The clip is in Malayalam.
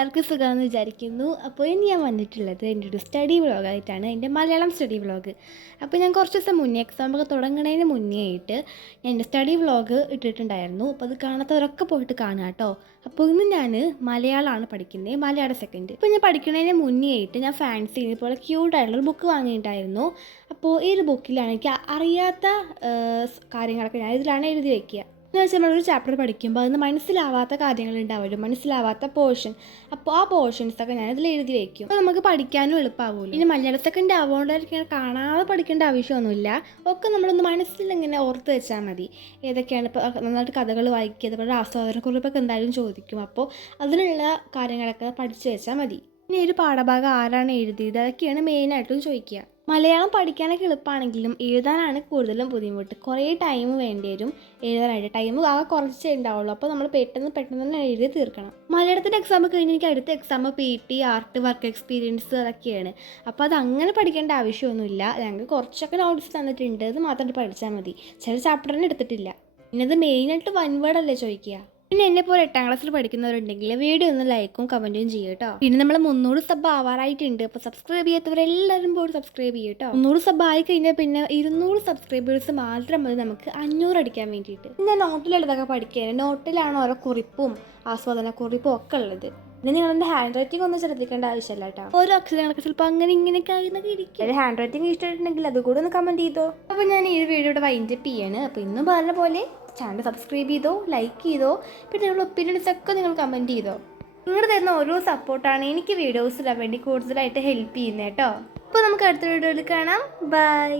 എല്ലാവർക്കും സുഖമാണെന്ന് വിചാരിക്കുന്നു. അപ്പോൾ ഇനി ഞാൻ വന്നിട്ടുള്ളത് എൻ്റെ ഒരു സ്റ്റഡി വ്ളോഗായിട്ടാണ്, എൻ്റെ മലയാളം സ്റ്റഡി വ്ളോഗ്. അപ്പോൾ ഞാൻ കുറച്ച് ദിവസം മുന്നേ എക്സാമൊക്കെ തുടങ്ങുന്നതിന് മുന്നേ ആയിട്ട് ഞാൻ എൻ്റെ സ്റ്റഡി വ്ളോഗ് ഇട്ടിട്ടുണ്ടായിരുന്നു. അപ്പോൾ അത് കാണാത്തവരൊക്കെ പോയിട്ട് കാണുക കേട്ടോ. അപ്പോൾ ഇന്ന് ഞാൻ മലയാളമാണ് പഠിക്കുന്നത്, മലയാളം സെക്കൻഡ്. ഇപ്പോൾ ഞാൻ പഠിക്കുന്നതിന് മുന്നേ ആയിട്ട് ഞാൻ ഫാൻസി ഇതുപോലെ ക്യൂട്ടായിട്ടുള്ളൊരു ബുക്ക് വാങ്ങിയിട്ടുണ്ടായിരുന്നു. അപ്പോൾ ഈ ഒരു ബുക്കിലാണ് എനിക്ക് അറിയാത്ത കാര്യങ്ങളൊക്കെ ഞാൻ ഇതിലാണ് എഴുതി വയ്ക്കുക. എന്ന് വെച്ചാൽ നമ്മളൊരു ചാപ്റ്റർ പഠിക്കുമ്പോൾ അതിന് മനസ്സിലാവാത്ത കാര്യങ്ങളുണ്ടാവുമല്ലോ, മനസ്സിലാവാത്ത പോർഷൻ. അപ്പോൾ ആ പോർഷൻസൊക്കെ ഞാൻ ഇതിൽ എഴുതി വയ്ക്കും. അപ്പോൾ നമുക്ക് പഠിക്കാനും എളുപ്പമാവുമല്ലോ. ഇനി മലയാളം സെക്കൻഡ് ആവുകൊണ്ടായിരിക്കും കാണാതെ പഠിക്കേണ്ട ആവശ്യമൊന്നുമില്ല. ഒക്കെ നമ്മളൊന്ന് മനസ്സിലിങ്ങനെ ഓർത്ത് വെച്ചാൽ മതി. ഏതൊക്കെയാണ് ഇപ്പോൾ നന്നായിട്ട് കഥകൾ വായിക്കുക, അതുപോലെ ആസ്വാദനക്കുറിപ്പൊക്കെ എന്തായാലും ചോദിക്കും. അപ്പോൾ അതിനുള്ള കാര്യങ്ങളൊക്കെ പഠിച്ചു വെച്ചാൽ മതി. ഇനി ഒരു പാഠഭാഗം ആരാണ് എഴുതിയത്, അതൊക്കെയാണ് മെയിനായിട്ടും ചോദിക്കുക. മലയാളം പഠിക്കാനൊക്കെ എളുപ്പമാണെങ്കിലും എഴുതാനാണ് കൂടുതലും ബുദ്ധിമുട്ട്. കുറേ ടൈം വേണ്ടി വരും എഴുതാനായിട്ട്. ടൈം ആകെ കുറച്ചേ ഉണ്ടാവുള്ളൂ. അപ്പോൾ നമ്മൾ പെട്ടെന്ന് തന്നെ എഴുതി തീർക്കണം. മലയാളത്തിൻ്റെ എക്സാം കഴിഞ്ഞ് എനിക്ക് അടുത്ത exam PT, art, work experience അതൊക്കെയാണ്. അപ്പോൾ അത് അങ്ങനെ പഠിക്കേണ്ട ആവശ്യമൊന്നുമില്ല. ഞങ്ങൾക്ക് കുറച്ചൊക്കെ നോട്ട്സ് തന്നിട്ടുണ്ട്, അത് മാത്രമായിട്ട് പഠിച്ചാൽ മതി. ചില ചാപ്റ്ററിന് എടുത്തിട്ടില്ല. പിന്നെ അത് മെയിനായിട്ട് വൺ വേർഡല്ലേ ചോദിക്കുക. പിന്നെ എന്നെപ്പോലെ 8ാം ക്ലാസ്സിൽ പഠിക്കുന്നവരുണ്ടെങ്കിൽ വീഡിയോ ഒന്ന് ലൈക്കും കമൻറ്റും ചെയ്യും കേട്ടോ. പിന്നെ നമ്മൾ 300 സബ് ആവാറായിട്ടുണ്ട്. അപ്പോൾ സബ്സ്ക്രൈബ് ചെയ്യാത്തവരെല്ലാവരും പോയി സബ്സ്ക്രൈബ് ചെയ്യും കേട്ടോ. 300 സബ് ആയി കഴിഞ്ഞാൽ പിന്നെ 200 സബ്സ്ക്രൈബേഴ്സ് മാത്രം മതി നമുക്ക് 500 അടിക്കാൻ വേണ്ടിയിട്ട്. ഞാൻ നോട്ടിലുള്ളതൊക്കെ പഠിക്കുകയാണ്. നോട്ടിലാണ് ഓരോ കുറിപ്പും ആസ്വാദന കുറിപ്പും ഒക്കെ ഉള്ളത്. പിന്നെ നിങ്ങൾ എൻ്റെ ഹാൻഡ് റൈറ്റിംഗ് ഒന്നും ശ്രദ്ധിക്കേണ്ട ആവശ്യമില്ല കേട്ടോ. ഓരോ അക്ഷരങ്ങളൊക്കെ ചിലപ്പോൾ അങ്ങനെ ഇങ്ങനെയൊക്കെ ആയിരുന്നൊക്കെ ഇരിക്കും. എൻ്റെ ഹാൻഡ് റൈറ്റിംഗ് ഇഷ്ടമായിട്ടുണ്ടെങ്കിൽ അതുകൂടെ ഒന്ന് കമൻറ്റ് ചെയ്തോ. അപ്പോൾ ഞാൻ ഈ വീഡിയോയുടെ വൈൻഡപ്പ് ചെയ്യാണ്. അപ്പോൾ ഇന്നും പറഞ്ഞ പോലെ ചാനൽ സബ്സ്ക്രൈബ് ചെയ്തോ, ലൈക്ക് ചെയ്തോ, പിന്നെ നിങ്ങളുടെ ഒപ്പീനിയൻസ് ഒക്കെ നിങ്ങൾ കമൻറ്റ് ചെയ്തോ. നിങ്ങൾ തരുന്ന ഓരോ സപ്പോർട്ടാണ് എനിക്ക് വീഡിയോസ് ഇടാൻ വേണ്ടി കൂടുതലായിട്ട് ഹെൽപ്പ് ചെയ്യുന്നത് കേട്ടോ. അപ്പോൾ നമുക്ക് അടുത്ത വീഡിയോയിൽ കാണാം. ബൈ.